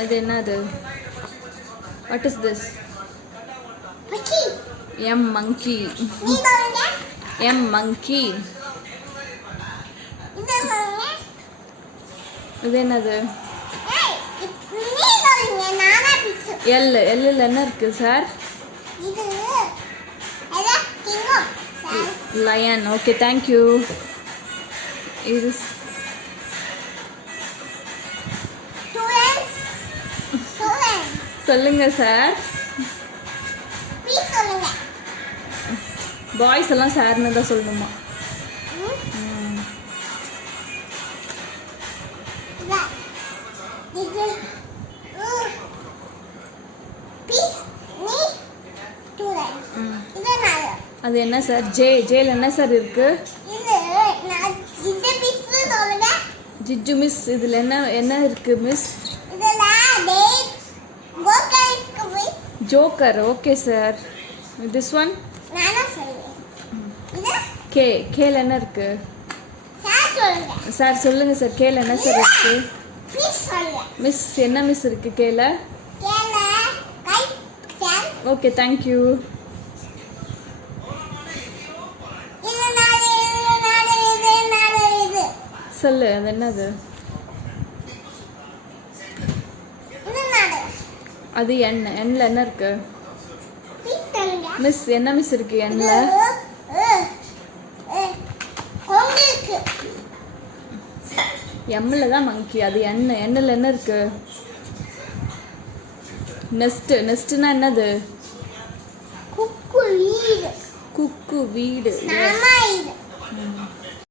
அது என்னது? What is this? M monkey. M monkey. இது என்னது? L என்ன இருக்கு sir? Lion. Okay, thank you. இது சொல்லுங்க சார். பாய்ஸ் எல்லாம் சார்னு தான் சொல்லணுமா? அது என்ன சார்? ஜேல என்ன சார் இருக்கு? ஜிஜு மிஸ். இதுல என்ன இருக்கு miss? Joker. Okay sir. This one கேல என்ன இருக்கு சார்? சொல்லுங்க சார். கேல என்ன சார் இருக்கு? மிஸ் என்ன மிஸ் இருக்கு கேல? Okay, thank you. சொல்லு, அது என்னது? அது எண்ணெய். எண்ணில் என்ன இருக்கு மிஸ்? என்ன மிஸ் இருக்கு எண்ணில்? எம்மில் தான் மங்கி. அது எண்ணெய். எண்ணில் என்ன இருக்கு? நெஸ்ட்னா என்னது? குக்கு வீடு.